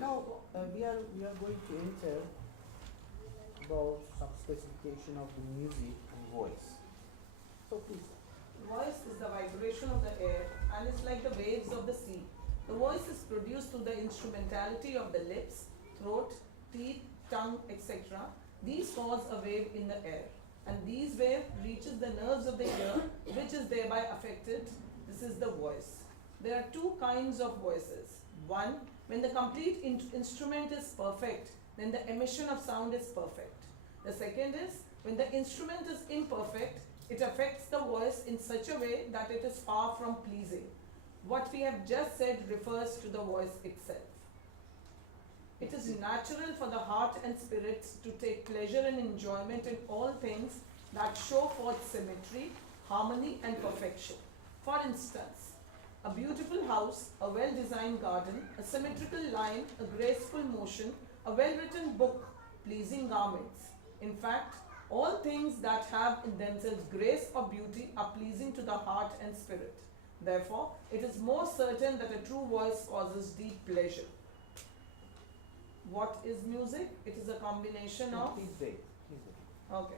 Now we are going to enter about some specification of the music and voice. So please. Voice is the vibration of the air and is like the waves of the sea. The voice is produced through the instrumentality of the lips, throat, teeth, tongue, etc. These cause a wave in the air, and these wave reaches the nerves of the ear, which is thereby affected. This is the voice. There are two kinds of voices. One, when the complete instrument is perfect, then the emission of sound is perfect. The second is when the instrument is imperfect, it affects the voice in such a way that it is far from pleasing. What we have just said refers to the voice itself. It is natural for the heart and spirits to take pleasure and enjoyment in all things that show forth symmetry, harmony, and perfection. For instance, a beautiful house, a well designed garden, a symmetrical line, a graceful motion, a well written book, pleasing garments. In fact, all things that have in themselves grace or beauty are pleasing to the heart and spirit. Therefore, it is more certain that a true voice causes deep pleasure. What is music? It is a combination of. Please wait. Please wait. Okay.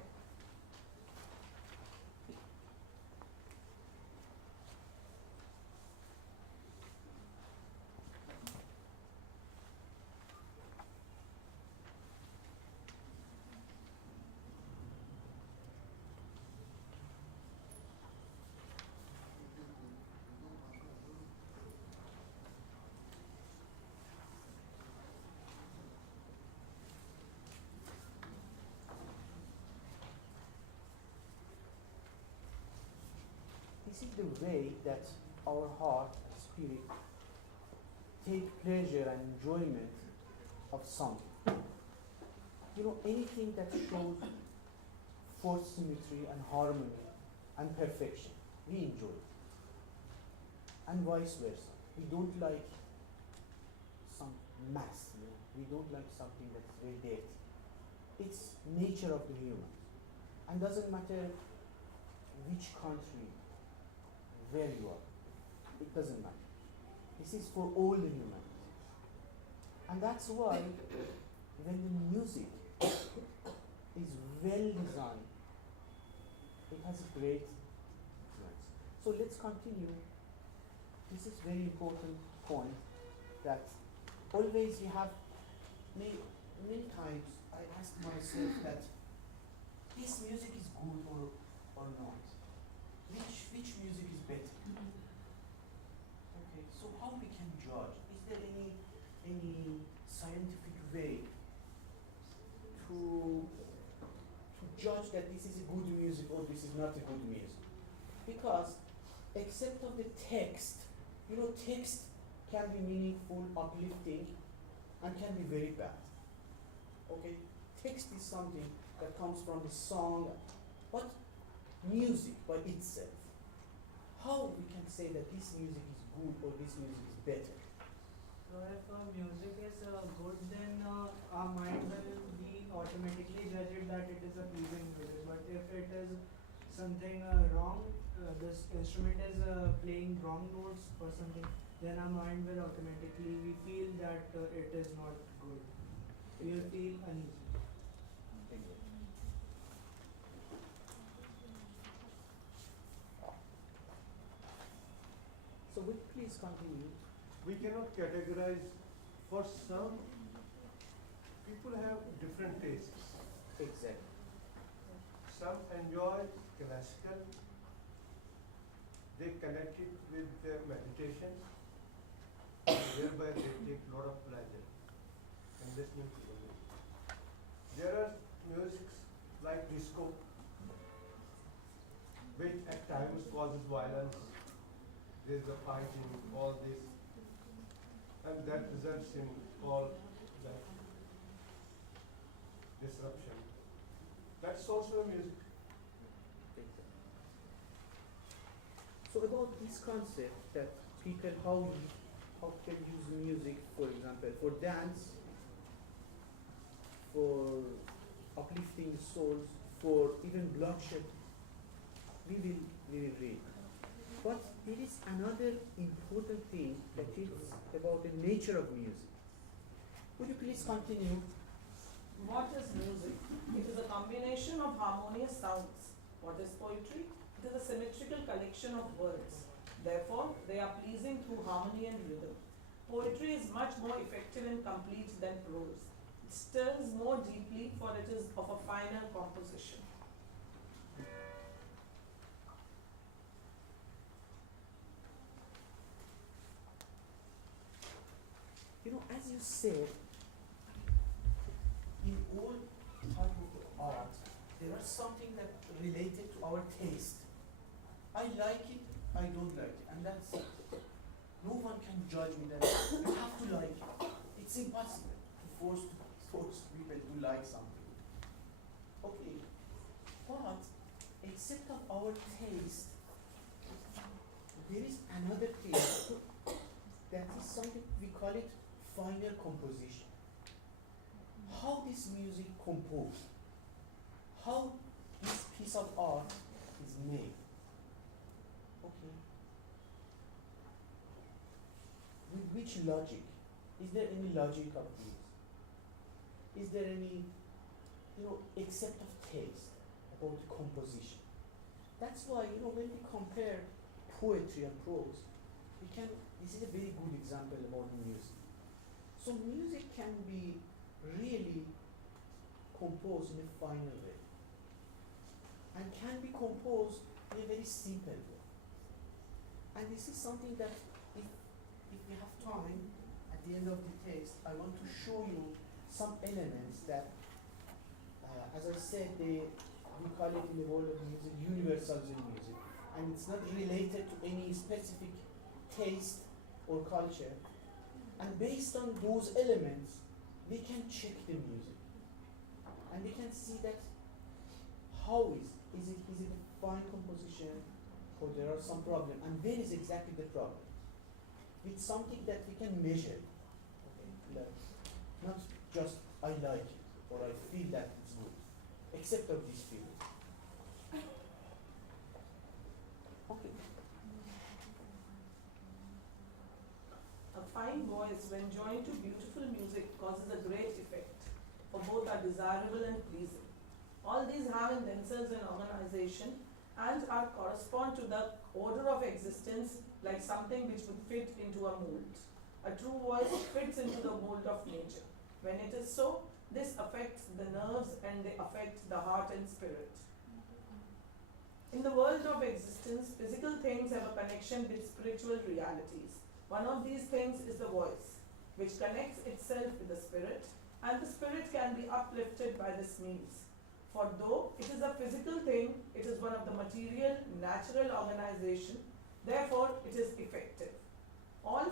This is the way that our heart and spirit take pleasure and enjoyment of something. You know, anything that shows forth symmetry and harmony and perfection, we enjoy it. And vice versa. We don't like some mess, you know? We don't like something that's very dirty. It's nature of the human. And doesn't matter which country, where you are. It doesn't matter. This is for all the humans. And that's why when the music is well designed, it has a great influence. So let's continue. This is very important point that always you have many times I ask myself that this music is good or not. Which music is better? Okay, so how we can judge? Is there any scientific way to judge that this is a good music or this is not a good music? Because except of the text, you know, text can be meaningful, uplifting, and can be very bad. Okay, text is something that comes from the song, but music by itself, how we can say that this music is good or this music is better? So if music is good, then our mind will be automatically judge it that it is a pleasing music. But if it is something wrong, this instrument is playing wrong notes or something, then our mind will automatically, we feel that it is not good. We will feel uneasy. So would you please continue? We cannot categorize. For some people have different tastes. Exactly. Some enjoy classical. They connect it with their meditation, whereby they take a lot of pleasure in listening to music. There are musics like disco, which at times causes violence. There is a fighting, all this, and that results in all that disruption. That's also music. So about this concept that people how can use music, for example, for dance, for uplifting the souls, for even bloodshed, we will read. But there is another important thing that is about the nature of music. Would you please continue? What is music? It is a combination of harmonious sounds. What is poetry? It is a symmetrical collection of words. Therefore, they are pleasing through harmony and rhythm. Poetry is much more effective and complete than prose. It stirs more deeply, for it is of a finer composition. You know, as you said, in all type of art, there is something that related to our taste. I like it, I don't like it, and that's it. No one can judge me that you have to like it. It's impossible to force people to like something. Okay, but except of our taste, there is another taste that is something we call it finer composition. How this music composed, how this piece of art is made. Okay. With which logic? Is there any logic of this? Is there any, except of taste about the composition? That's why, when we compare poetry and prose, this is a very good example about music. So music can be really composed in a finer way and can be composed in a very simple way. And this is something that if we have time at the end of the text, I want to show you some elements that, as I said, we call it in the world of music universals in music, and it's not related to any specific taste or culture. And based on those elements, we can check the music, and we can see that how is it a fine composition, or there are some problem, and where is exactly the problem? It's something that we can measure, okay? Like, not just I like it or I feel that it's good, except of this feeling. Okay. A fine voice, when joined to beautiful music, causes a great effect, for both are desirable and pleasing. All these have in themselves an organization and are correspond to the order of existence, like something which would fit into a mold. A true voice fits into the mold of nature. When it is so, this affects the nerves and they affect the heart and spirit. In the world of existence, physical things have a connection with spiritual realities. One of these things is the voice, which connects itself with the spirit, and the spirit can be uplifted by this means. For though it is a physical thing, it is one of the material, natural organization, therefore it is effective. All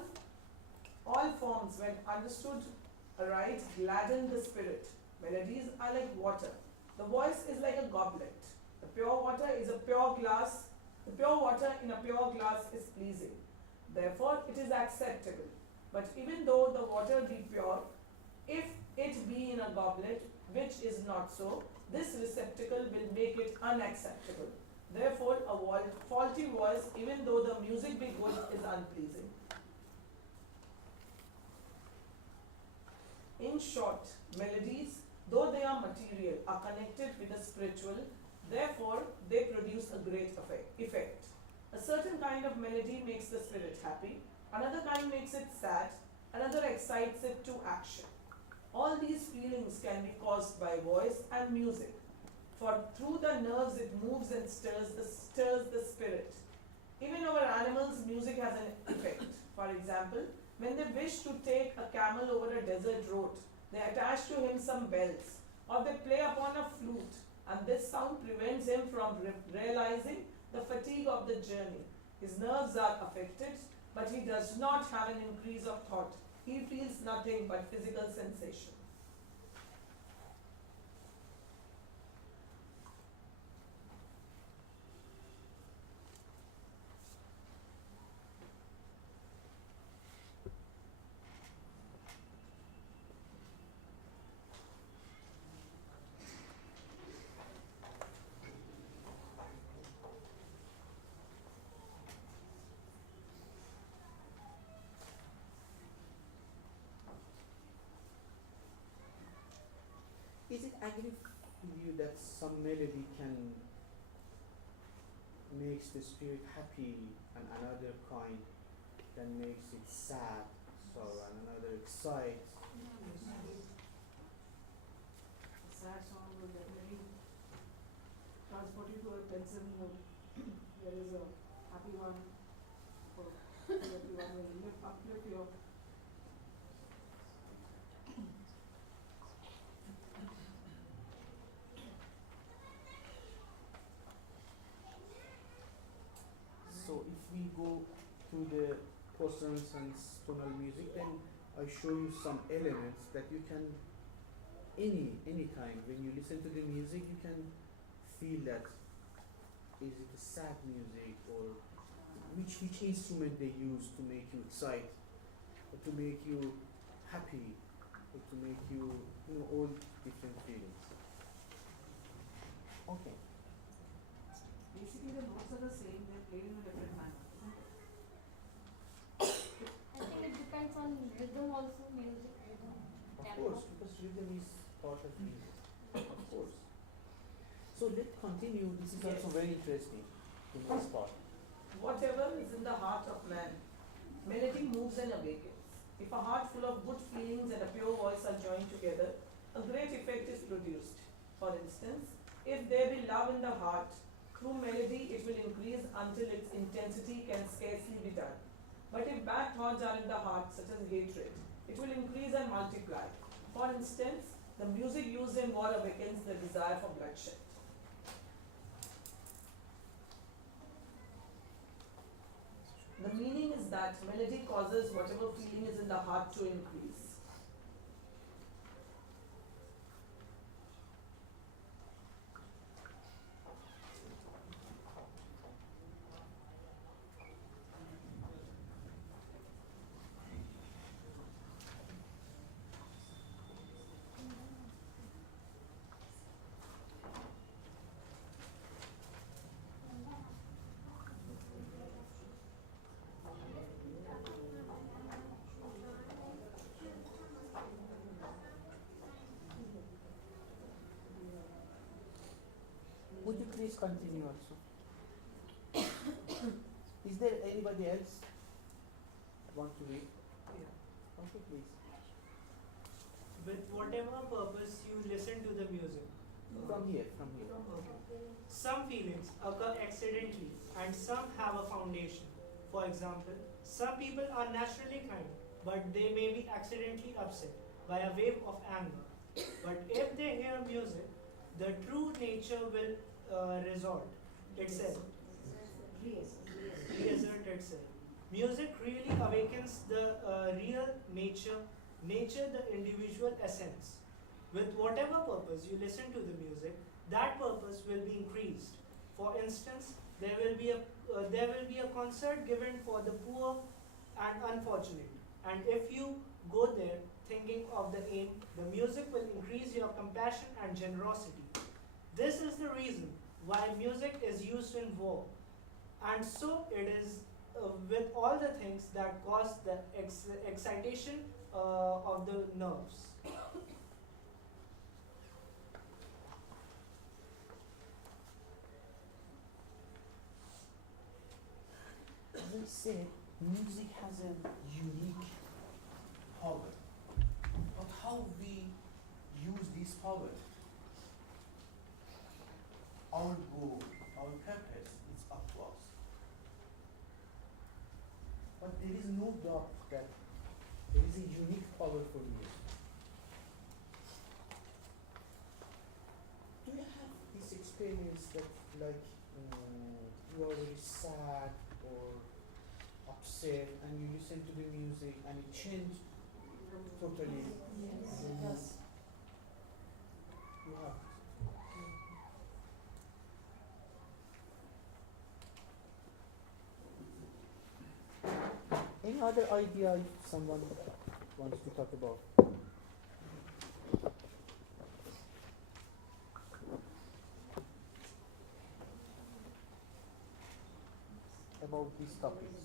forms, when understood aright, gladden the spirit. Melodies are like water. The voice is like a goblet. The pure water is a pure glass. The pure water in a pure glass is pleasing. Therefore, it is acceptable. But even though the water be pure, if it be in a goblet, which is not so, this receptacle will make it unacceptable. Therefore, a faulty voice, even though the music be good, is unpleasing. In short, melodies, though they are material, are connected with the spiritual. Therefore, they produce a great effect. A certain kind of melody makes the spirit happy, another kind makes it sad, another excites it to action. All these feelings can be caused by voice and music, for through the nerves it moves and stirs the spirit. Even over animals, music has an effect. For example, when they wish to take a camel over a desert road, they attach to him some bells, or they play upon a flute, and this sound prevents him from realizing the fatigue of the journey. His nerves are affected, but he does not have an increase of thought. He feels nothing but physical sensation. agree with you that some melody can makes the spirit happy and another kind that makes it sad, so and another excites. A sad song will definitely transport you to a pensive mood. There is a happy one for everyone will uplift your. So if we go to the post-Renaissance tonal music, then I show you some elements that you can any time when you listen to the music you can feel that is it a sad music or which instrument they use to make you excited or to make you happy or to make you all different feelings. Okay. Basically, the notes are the same, they're played in a different manner, isn't it? I think it depends on rhythm also, music rhythm. Of tempo. course, because rhythm is part of music. Of course. So let's continue. This is also very interesting, the next part. Whatever is in the heart of man, melody moves and awakens. If a heart full of good feelings and a pure voice are joined together, a great effect is produced. For instance, if there be love in the heart, through melody it will increase until its intensity can scarcely be done. But if bad thoughts are in the heart, such as hatred, it will increase and multiply. For instance, the music used in war awakens the desire for bloodshed. The meaning is that melody causes whatever feeling is in the heart to increase. Would you please continue also? Is there anybody else want to read? Yeah. Okay, please. With whatever purpose you listen to the music. From here, from here. Okay. Some feelings occur accidentally and some have a foundation. For example, some people are naturally kind, but they may be accidentally upset by a wave of anger. But if they hear music, the true nature will resort itself, reassert itself. Music really awakens the real nature, the individual essence. With whatever purpose you listen to the music, that purpose will be increased. For instance, there will be a concert given for the poor and unfortunate. And if you go there thinking of the aim, the music will increase your compassion and generosity. This is the reason why music is used in war. And so it is with all the things that cause the excitation of the nerves. As I said, music has a unique power. But how we use this power, our goal, our purpose, is up to us. But there is no doubt that there is a unique power for music. Do you have this experience that like you are very sad or upset and you listen to the music and it changed totally the mood? You have. Any other idea if someone wants to talk about? About these topics.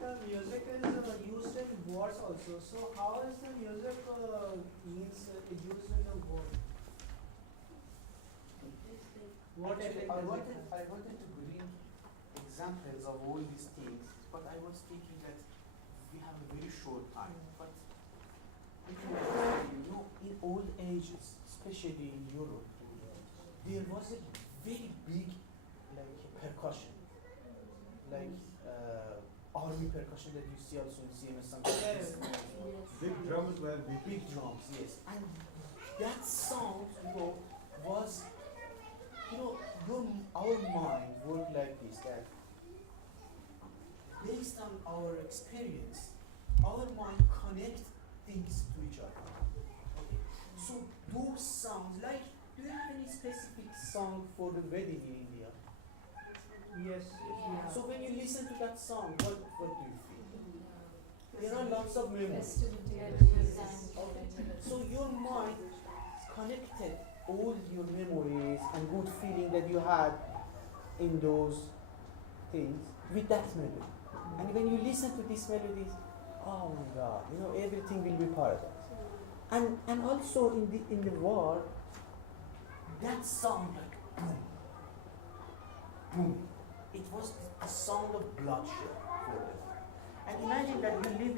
that music is used in wars also. So how is the music used in the war? What Actually, effect I does wanted, it I have? wanted to bring examples of all these things, but I was thinking that we have a very short time. But you know, in old ages, especially in Europe, there was a very big, like percussion, like army percussion that you see also in CMS sometimes. Big drums were big. Big drums, yes. And that sound, you know, was, you know, our mind worked like this, that based on our experience, our mind connect things to each other. Okay? So those sounds, like, do you have any specific song for the wedding in India? Yes. Yeah. So when you listen to that song, what do you feel? There are lots of memories. Okay. So your mind connected all your memories and good feeling that you had in those things with that melody. And when you listen to these melodies, oh my God, you know, everything will be paradise. And also in the war, that sound like boom, boom. It was the sound of bloodshed for them. And imagine that you live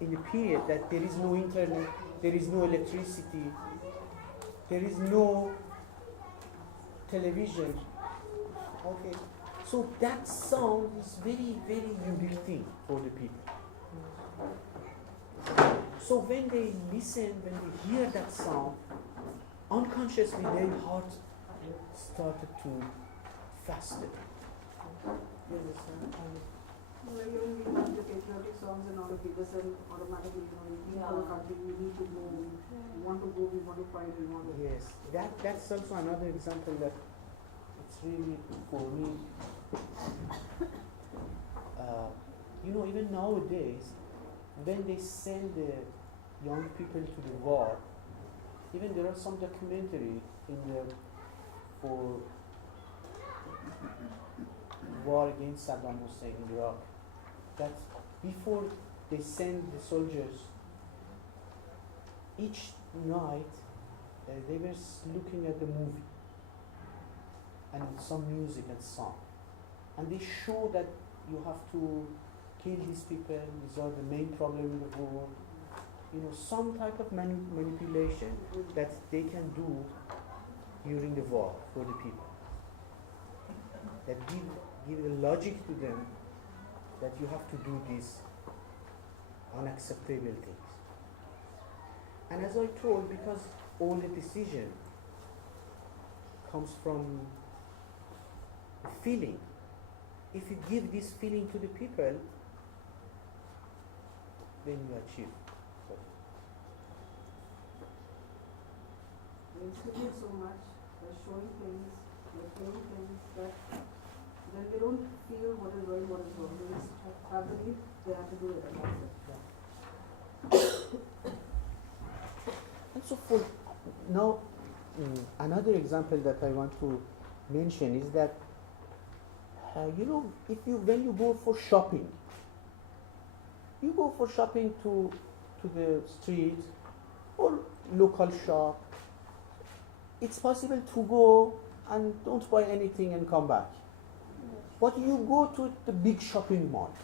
in a period that there is no internet, there is no electricity, there is no television. Okay. So that sound is very, very unique thing for the people. So when they listen, when they hear that sound, unconsciously their heart started to fasten. You understand? When you want the patriotic songs and all of it, then automatically, you know, you leave the country, you need to go, you want to go, we want to fight, we want to. Yes, that's also another example that it's really for me. You know, even nowadays, when they send the young people to the war, even there are some documentary in the for war against Saddam Hussein in Iraq, that before they send the soldiers, each night they were looking at the movie and some music and song, and they show that you have to kill these people, these are the main problem in the war, you know, some type of manipulation that they can do during the war for the people, that give a logic to them that you have to do these unacceptable things. And as I told, because all the decision comes from a feeling, if you give this feeling to the people, then you achieve. They instigated so much, they're showing things, they're playing things that then they don't feel what is right, what is wrong. They just have belief, they have to do it, and that's it. And so for now, another example that I want to mention is that you know, when you go for shopping, you go for shopping to the street or local shop. It's possible to go and don't buy anything and come back. But you go to the big shopping mall.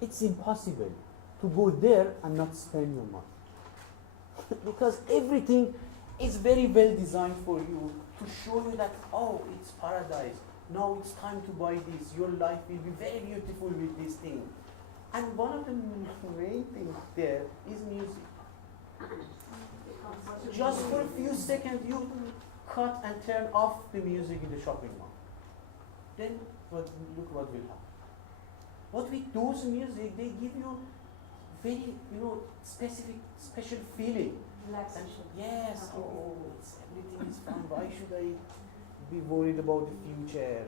It's impossible to go there and not spend your money. Because everything is very well designed for you to show you that, oh, it's paradise. Now it's time to buy this. Your life will be very beautiful with this thing. And one of the main things there is music. Just for a few seconds, you cut and turn off the music in the shopping mall. Then look what will happen. What with those music, they give you very, you know, special feeling. Relaxation. Yes, oh, everything is fine. Why should I be worried about the future?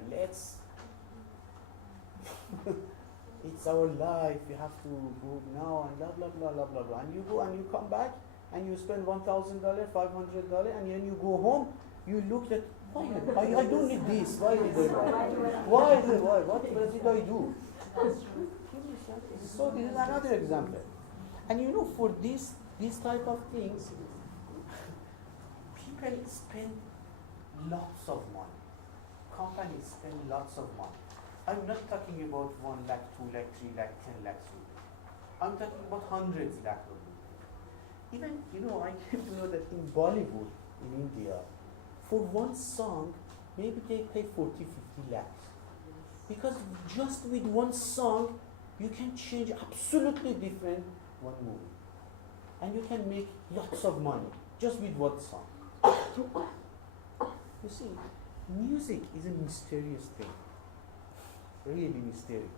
It's our life. You have to go now and blah blah blah blah blah blah. And you go and you come back and you spend $1,000, $500, and then you go home You looked at, why? I don't need this. Why did I buy? Why? What did I do? So this is another example. And you know, for these type of things, people spend lots of money. Companies spend lots of money. I'm not talking about 1 lakh, 2 lakh, 3 lakh, 10 lakhs rupees. I'm talking about hundreds lakh rupees. Even, you know, I came to know that in Bollywood, in India, for one song, maybe they pay 40, 50 lakhs. Because just with one song, you can change absolutely different one movie. And you can make lots of money just with one song. You see, music is a mysterious thing. Really mysterious.